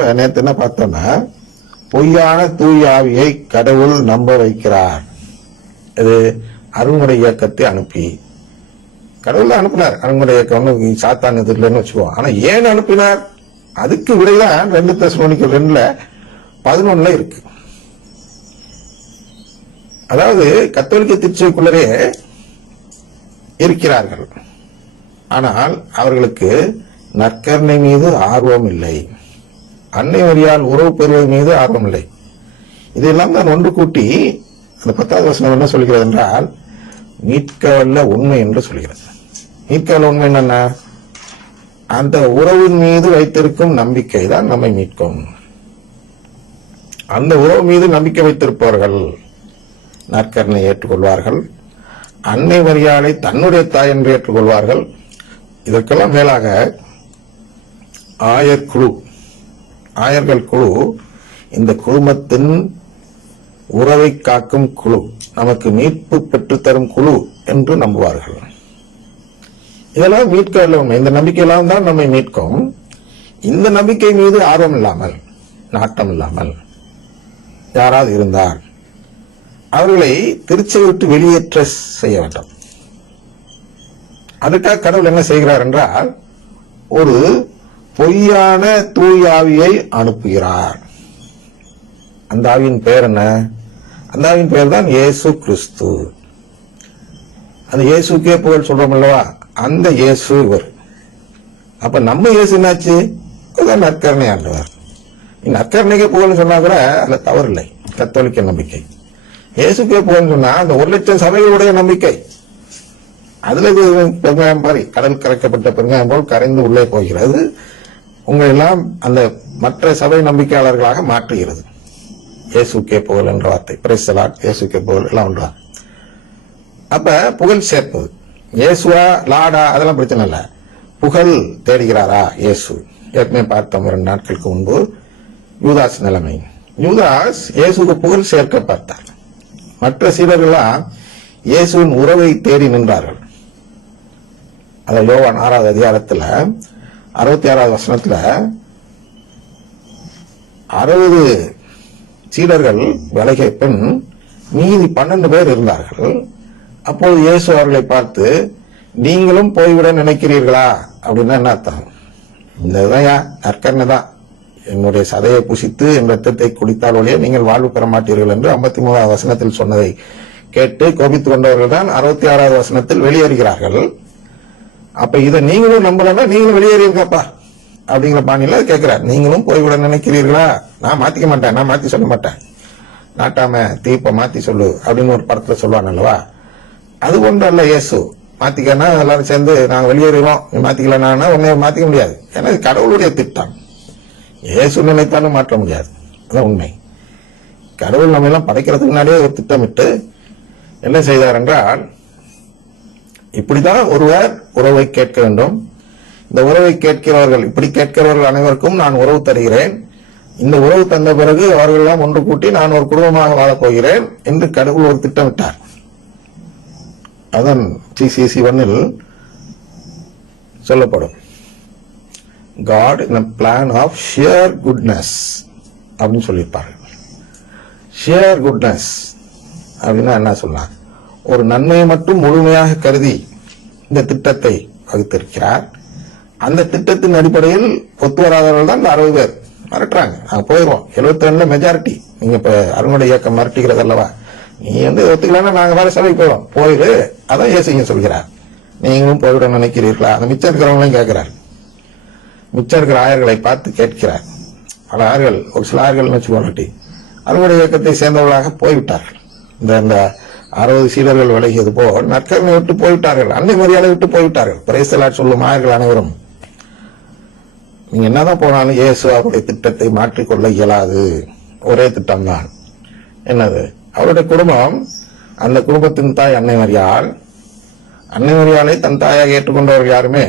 இப்ப நேத்து என்ன பார்த்தோம்னா பொய்யான தூயாவியை கடவுள் நம்ப வைக்கிறார். இது அருண்முறை இயக்கத்தை அனுப்பி. கடவுள் அனுப்பினார். அருண்முறை இயக்கம் சாத்தான் எதிரில்னு வச்சுக்குவோம் ஆனா ஏன் அனுப்பினார்? அதுக்கு விடைதான் ரெண்டு தசுமணிக்கு ரெண்டுல பதினொன்னுல இருக்கு. அதாவது கத்தோலிக்க திருச்சிக்குள்ளரே இருக்கிறார்கள். ஆனால் அவர்களுக்கு நற்கருணை மீது ஆர்வம் இல்லை. அன்னை வழியால் உறவு பெறுவது மீது ஆர்வம் இல்லை இதெல்லாம் தான் ஒன்று கூட்டி அந்த பத்தாவது வசனம் என்ன சொல்கிறது என்றால் மீட்கவல்ல உண்மை என்று சொல்கிறது. மீட்கவல்ல உண்மை என்னென்ன அந்த உறவின் மீது வைத்திருக்கும் நம்பிக்கை தான் நம்மை மீட்கும். அந்த உறவு மீது நம்பிக்கை வைத்திருப்பவர்கள் நற்கரனை ஏற்றுக்கொள்வார்கள். அன்னை மரியாதை தன்னுடைய தாய் என்று ஏற்றுக்கொள்வார்கள். இதற்கெல்லாம் மேலாக ஆயர் குழு ஆயர்கள் குழு இந்த குழுமத்தின் உறவை காக்கும் குழு நமக்கு மீட்பு பெற்றுத்தரும் குழு என்று நம்புவார்கள். இதெல்லாம் மீட்க உண்மை இந்த நம்பிக்கையெல்லாம் தான் நம்மை மீட்கும். இந்த நம்பிக்கை மீது ஆர்வம் இல்லாமல் நாட்டம் இல்லாமல் யாராவது இருந்தால் அவர்களை திருச்சியை விட்டு வெளியேற்ற செய்ய வேண்டும். அதுக்காக கடவுள் என்ன செய்கிறார் என்றால் ஒரு பொய்யான தூய் ஆவியை அனுப்புகிறார். அந்த ஆவியின் பெயர் என்ன? அந்த ஆவியின் பெயர் தான் இயேசு கிறிஸ்து. அந்த இயேசுக்கே புகழ் சொல்றோம் அல்லவா? அந்த இயேசு இவர். அப்ப நம்ம இயேசு என்னாச்சு? நற்கரணை ஆண்டவர். நீ நற்கருணைக்கே புகழ்னு சொன்னா கூட அந்த தவறு இல்லை. கத்தோலிக்க நம்பிக்கை. இயேசுக்கே புகழ்னு சொன்னா அந்த ஒரு லட்சம் சபைகளுடைய நம்பிக்கை. அதுல பெருங்காயம் பாரி கடல் கரைக்கப்பட்ட பெருங்காயம் போல் கரைந்து உள்ளே போகிறது. உங்களை எல்லாம் அந்த மற்ற சபை நம்பிக்கையாளர்களாக மாற்றுகிறது. இயேசுக்கே புகழ் என்ற வார்த்தை. பிரைசலாட் இயேசுக்கே புகழ் எல்லாம் ஒன்றா அப்ப புகழ் சேர்ப்பது. இயேசுவா லாடா அதெல்லாம் பிரச்சனை இல்ல. புகழ் தேடுகிறாரா? இயேசு. ஏற்கனவே பார்த்தோம் இரண்டு நாட்களுக்கு முன்பு. யூதாஸ் நிலைமை. யூதாஸ் இயேசுக்கு புகழ் சேர்க்க பார்த்தார். மற்ற சீடர்கள்லாம் இயேசுவின் உறவை தேடி நின்றார்கள். அத யோவான் ஆறாவது அதிகாரத்துல அறுபத்தி ஆறாவது வசனத்துல அறுபது சீடர்கள் விலகிய பின் மீதி பன்னெண்டு பேர் இருந்தார்கள். அப்போது இயேசு அவர்களை பார்த்து நீங்களும் போய்விட நினைக்கிறீர்களா? அப்படின்னா என்ன அர்த்தம்? இந்த இதுதான் தான். என்னுடைய சதையை புசித்து என் ரத்தத்தை குடித்தால் ஒழிய நீங்கள் வாழ்வு பெற மாட்டீர்கள் என்று ஐம்பத்தி மூணாவது வசனத்தில் சொன்னதை கேட்டு கோபித்துக் கொண்டவர்கள் தான் அறுபத்தி ஆறாவது வசனத்தில் வெளியேறுகிறார்கள். அப்ப இதை நீங்களும் நம்பலன்னா நீங்களும் வெளியேறியிருக்கப்பா அப்படிங்கிற பாணியில கேட்கிறார் நீங்களும் போய்விட நினைக்கிறீர்களா? நான் மாத்திக்க மாட்டேன். நான் மாத்தி சொல்ல மாட்டேன். நாட்டாம தீப்ப மாத்தி சொல்லு அப்படின்னு ஒரு படத்துல சொல்லுவான் அல்லவா? அது ஒன்று அல்ல இயேசு. மாத்திக்கன்னா எல்லாரும் சேர்ந்து நாங்க வெளியேறுவோம் நீ மாத்திக்கலன்னா உன்னை மாத்திக்க முடியாது. ஏன்னா இது கடவுளுடைய திட்டம். இயேசு நினைத்தாலும் மாற்ற முடியாது. அதான் உண்மை. கடவுள் நம்ம எல்லாம் படைக்கிறதுக்கு முன்னாடியே ஒரு திட்டமிட்டு என்ன செய்தார் என்றால் இப்படிதான் ஒருவர் உறவை கேட்க வேண்டும். இந்த உறவை கேட்கிறவர்கள் இப்படி கேட்கிறவர்கள் அனைவருக்கும் நான் உறவு தருகிறேன். இந்த உறவு தந்த பிறகு அவர்கள் எல்லாம் ஒன்று கூட்டி நான் ஒரு குடும்பமாக வாழப் போகிறேன் என்று கடவுள் ஒரு திட்டமிட்டார். அதன் சிசிசி ஒன்னில் சொல்லப்படும். God in plan of sheer goodness அப்படின்னு சொல்லியிருப்பார்கள். ஷியர் குட்னஸ் அப்படின்னா என்ன சொன்னாங்க ஒரு நன்மையை மட்டும் முழுமையாக கருதி இந்த திட்டத்தை வகுத்திருக்கிறார். அந்த திட்டத்தின் அடிப்படையில் ஒத்து வராதவர்கள் தான் இந்த அறுபது பேர். மிரட்டுறாங்க. நாங்கள் போயிடுவோம் எழுபத்தி ரெண்டுல மெஜாரிட்டி நீங்க இப்ப அருண்மனை இயக்கம் மிரட்டிக்கிறது அல்லவா? நீ வந்து ஒத்துக்கலன்னா நாங்க வேற சபைக்கு போயிடும் போயிடு அதான் ஏசிங்க சொல்கிறார். நீங்களும் போய்விட நினைக்கிறீர்களா? அந்த மிச்சம் இருக்கிறவங்களையும் கேட்கிறார். மிச்சம் இருக்கிற ஆயர்களை பார்த்து கேட்கிறார். பல ஆயர்கள் ஒரு சில ஆயர்கள் வச்சுக்கோட்டி அறுவடை இயக்கத்தை சேர்ந்தவர்களாக போய்விட்டார்கள். இந்த இந்த அறுபது சீடர்கள் விலகியது போல் நற்கரணை விட்டு போய்விட்டார்கள் அன்னை மரியாதை விட்டு போய்விட்டார்கள். பிரேசலாட் சொல்லும் ஆயர்கள் அனைவரும் நீங்க என்னதான் போனாலும் இயேசு அவருடைய திட்டத்தை மாற்றிக்கொள்ள இயலாது. ஒரே திட்டம் தான் என்னது? அவருடைய குடும்பம் அந்த குடும்பத்தின் தாய் அன்னை மரியாள். அன்னை மரியாளை தன் தாயாக ஏற்றுக்கொண்டவர்கள் யாருமே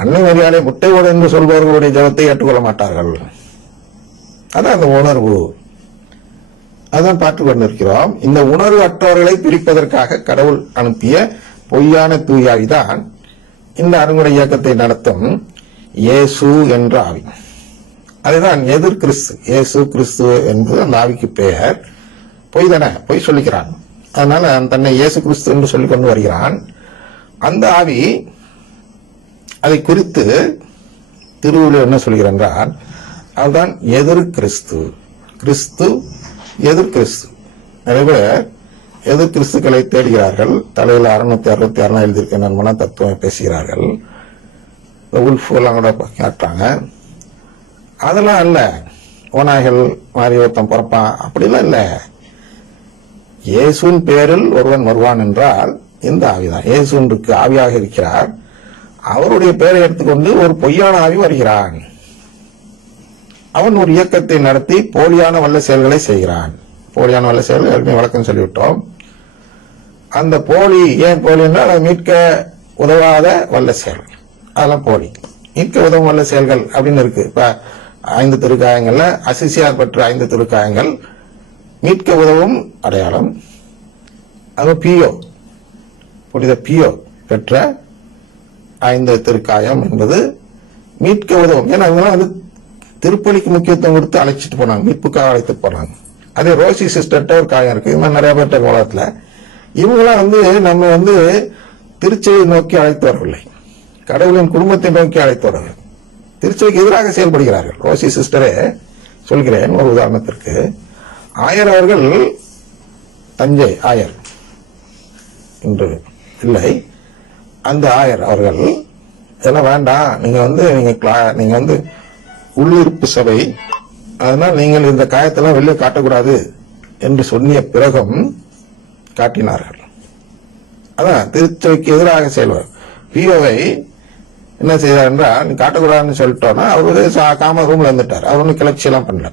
அன்னை மரியாளை முட்டையோடு என்று சொல்பவர்களுடைய ஜபத்தை ஏற்றுக்கொள்ள மாட்டார்கள். அதான் அந்த உணர்வு. அதான் பார்த்து கொண்டிருக்கிறோம். இந்த உணர்வு அற்றவர்களை பிரிப்பதற்காக கடவுள் அனுப்பிய பொய்யான தூயாவிதான் இந்த அருங்குடை இயக்கத்தை நடத்தும் இயேசு என்ற ஆவி. அதுதான் எதிர் கிறிஸ்து. இயேசு கிறிஸ்து என்பது அந்த ஆவிக்கு பெயர். பொய் தானே? பொய் சொல்லிக்கிறான். அதனால தன்னை இயேசு கிறிஸ்து என்று சொல்லிக் கொண்டு வருகிறான். அந்த ஆவி அதை குறித்து திருவள்ளுவர் என்ன சொல்கிறான் என்றால் அதுதான் எதிர் கிறிஸ்து. கிறிஸ்து எதிர் கிறிஸ்து. நிறைய எதிர் கிறிஸ்துக்களை தேடுகிறார்கள். தலையில் அறுநூத்தி அறுபத்தி ஆறுனா எழுதியிருக்க. நண்பனா தத்துவம் பேசுகிறார்கள். இந்த கூட காட்டுறாங்க. அதெல்லாம் இல்லை. ஓநாய்கள் மாதிரி ஒருத்தன் பிறப்பான். அப்படிலாம் இல்லை. இயேசுவின் பேரில் ஒருவன் வருவான் என்றால் இந்த ஆவிதான். இயேசுன்றுக்கு ஆவியாக இருக்கிறார். அவருடைய பெயரை எடுத்துக்கொண்டு ஒரு பொய்யான ஆவி வருகிறான். அவன் ஒரு இயக்கத்தை நடத்தி போலியான வல்ல செயல்களை செய்கிறான். போலியான வல்ல செயல்கள் ஏற்கனவே வழக்கம் சொல்லிவிட்டோம். அந்த போலி ஏன் போலி என்றால் அதை மீட்க உதவாத வல்ல செயல்கள். அதெல்லாம் போலி. மீட்க உதவும் வல்ல செயல்கள் அப்படின்னு இருக்கு. இப்ப ஐந்து திருக்காயங்கள்ல அசிசியார் பெற்ற ஐந்து திருக்காயங்கள். மீட்க உதவும் அடையாளம் அது பியோ. புனித பியோ பெற்ற ஐந்து திருக்காயம் என்பது மீட்க உதவும். ஏன்னா அதெல்லாம் வந்து திருப்பலிக்கு முக்கியத்துவம் கொடுத்து அழைச்சிட்டு போனாங்க. மீட்புக்காக அழைத்து போனாங்க. அதே ரோசி சிஸ்டர்ட்ட ஒரு காயம் இருக்கு. இது மாதிரி நிறைய பேர்ட்ட கோலத்தில். இவங்களாம் வந்து நம்ம வந்து திருச்சியை நோக்கி அழைத்து வரவில்லை. கடவுளின் குடும்பத்தை நோக்கி அழைத்து வரவில்லை. திருச்சிக்கு எதிராக செயல்படுகிறார்கள். ரோசி சிஸ்டரே சொல்கிறேன் ஒரு உதாரணத்திற்கு. ஆயர் அவர்கள் தஞ்சை ஆயர் என்று இல்லை. அந்த ஆயர் அவர்கள் இதெல்லாம் வேண்டாம். நீங்க வந்து நீங்க கிளா- நீங்க வந்து உள்ளிருப்பு சபை. அதனால் நீங்கள் இந்த காயத்தெல்லாம் வெளியே காட்டக்கூடாது என்று சொன்னிய பிறகும் காட்டினார்கள். அதான் திருச்சபைக்கு எதிராக செயல்வர். பிஓவை என்ன செய்தார் என்றால் நீ காட்டக்கூடாதுன்னு சொல்லிட்டோன்னா அவரு சா- காம ரூம்ல இருந்துட்டார். அவர் ஒன்றும் கிளர்ச்சி எல்லாம் பண்ணல.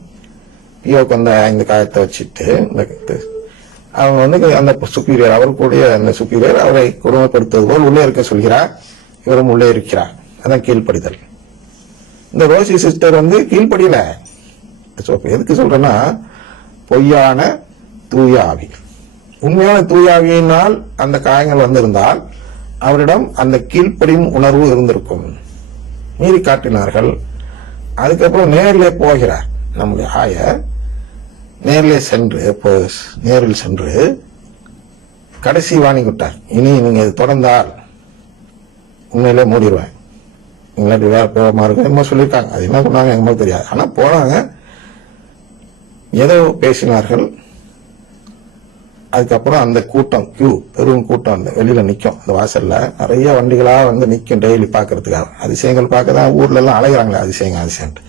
பிஓக்கு வந்த இந்த காயத்தை வச்சுட்டு இந்த அவங்க வந்து அந்த சுப்பீரியர் அவருக்குடைய அந்த சுப்பீரியர் அவரை கொடுமைப்படுத்துவது போல் உள்ளே இருக்க சொல்கிறார். இவரும் உள்ளே இருக்கிறார். அதான் கீழ்ப்படிதல். இந்த ரோசி சிஸ்டர் வந்து கீழ்ப்படியில. எதுக்கு சொல்றேன்னா பொய்யான தூயாவி. உண்மையான தூயாவியினால் அந்த காயங்கள் வந்திருந்தால் அவரிடம் அந்த கீழ்ப்படியும் உணர்வு இருந்திருக்கும். மீறி காட்டினார்கள். அதுக்கப்புறம் நேரிலே போகிறார். நம்முடைய ஆயர் நேரிலே சென்று இப்போ நேரில் சென்று கடைசி வாங்கி விட்டார். இனி நீங்க இது தொடர்ந்தால் உண்மையிலே மூடிடுவேன் இல்லாட்டி வேற பேரமா இருக்கும் என்னமோ சொல்லியிருக்காங்க. அது என்ன சொன்னாங்க என்னமோ தெரியாது. ஆனா போனாங்க. ஏதோ பேசினார்கள். அதுக்கப்புறம் அந்த கூட்டம் கியூ பெரும் கூட்டம் அந்த வெளியில நிற்கும் அந்த வாசல்ல நிறைய வண்டிகளாக வந்து நிற்கும் டெய்லி பார்க்கறதுக்காக அதிசயங்கள் பார்க்க தான் ஊர்ல எல்லாம் அலைகிறாங்களே அதிசயங்க அதிசயம்ட்டு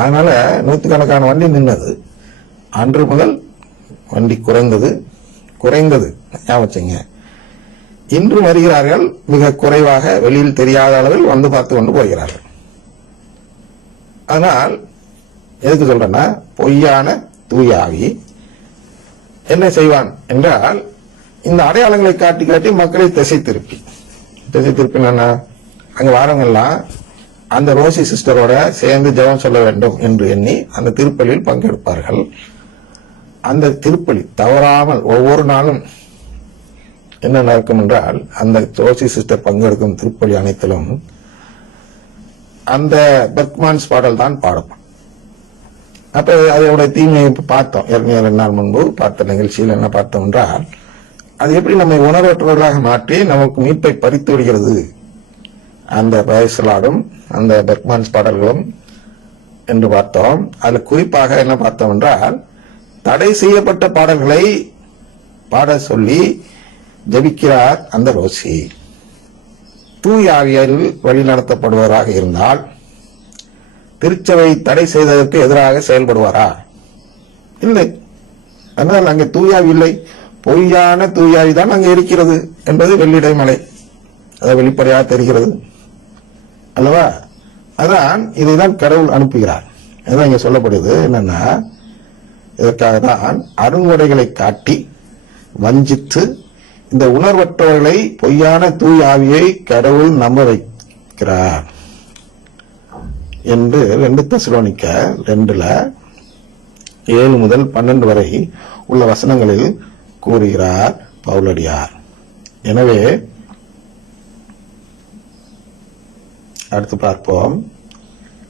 அதனால நூற்றுக்கணக்கான வண்டி நின்னது. அன்று முதல் வண்டி குறைந்தது. குறைந்தது. ஞாபகம் வச்சுங்க இன்று வருகிறார்கள் மிக குறைவாக வெளியில் தெரியாத அளவில் வந்து பார்த்து கொண்டு போகிறார்கள். அதனால் எதுக்கு சொல்றேன்னா பொய்யான தூயாகி என்ன செய்வான் என்றால் இந்த அடையாளங்களை காட்டி காட்டி மக்களை திசை திருப்பி. திசை திருப்பி என்னன்னா அங்க வாரங்கள்லாம் அந்த ரோசி சிஸ்டரோட சேர்ந்து ஜெபம் சொல்ல வேண்டும் என்று எண்ணி அந்த திருப்பலியில் பங்கெடுப்பார்கள். அந்த திருப்பலி தவறாமல் ஒவ்வொரு நாளும் என்ன நடக்கும் என்றால் அந்த தோசி சிஸ்டர் பங்கெடுக்கும் திருப்பலி அனைத்திலும் அந்த பெர்க்மான்ஸ் பாடல் தான் பாடப்படும். அப்ப அதோட தீமையை பார்த்தோம். ஏற்கனவே ரெண்டு நாள் முன்பு பார்த்த நிகழ்ச்சியில் என்ன பார்த்தோம் என்றால் அது எப்படி நம்மை உணர்வற்றவர்களாக மாற்றி நமக்கு மீட்பை பறித்து விடுகிறது? அந்த பயசலாடும் அந்த பெர்க்மான்ஸ் பாடல்களும் என்று பார்த்தோம். அதுல குறிப்பாக என்ன பார்த்தோம் என்றால் தடை செய்யப்பட்ட பாடல்களை பாட சொல்லி ஜெபிக்கிறார் அந்த ரோசி. தூய் ஆவியில் வழிநடத்தப்படுவராக இருந்தால் திருச்சபை தடை செய்ததற்கு எதிராக செயல்படுவாரா? இல்லை. ஆனால் அங்கே தூயாவி இல்லை. பொய்யான தூயாவி தான் அங்கே இருக்கிறது என்பது வெள்ளிடை மலை. அது வெளிப்படையாக தெரிகிறது. அல்லவா? அதான் இதைதான் கடவுள் அனுப்புகிறார். அதான் இங்கே சொல்லப்படுது என்னன்னா இதற்காக தான் அருங்கொடைகளை காட்டி வஞ்சித்து இந்த உணர்வற்றவர்களை பொய்யான தூய் ஆவியை கடவுள் நம்ப வைக்கிறார். என்று ரெண்டு தெசலோனிக்க ரெண்டுல ஏழு முதல் பன்னெண்டு வரை உள்ள வசனங்களில் கூறுகிறார் பவுலடியார். எனவே அடுத்து பார்ப்போம்.